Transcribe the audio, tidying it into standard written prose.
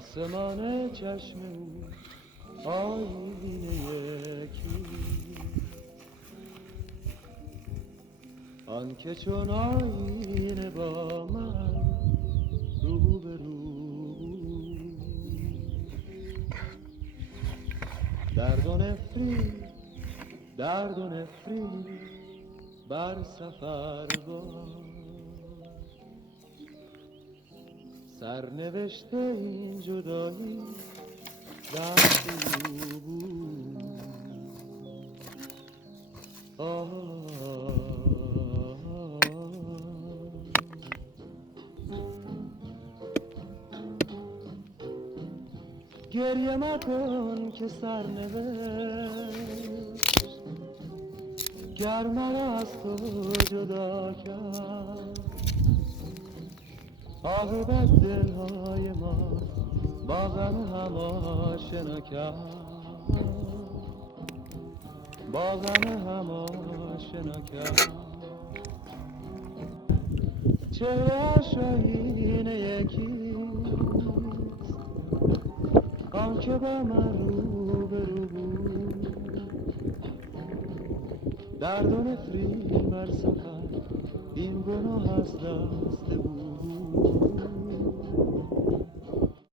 آسمان چشم او آینه یکی، آن که چون آینه با من رو به رو، درد و نفرین، درد و نفرین بر سفر باد، سرنوشت این جدایی دست او بود. گریه مکن که سرنوشت گر مرا از تو جدا کرد، عاقبت دلهای ما با غم هم آشنا کرد، با غم هم آشنا کرد. چهره‌اش آیینه یکیست، آن که با من رو به رو بود، درد و نفرین بر سفر این گناه از دست بود.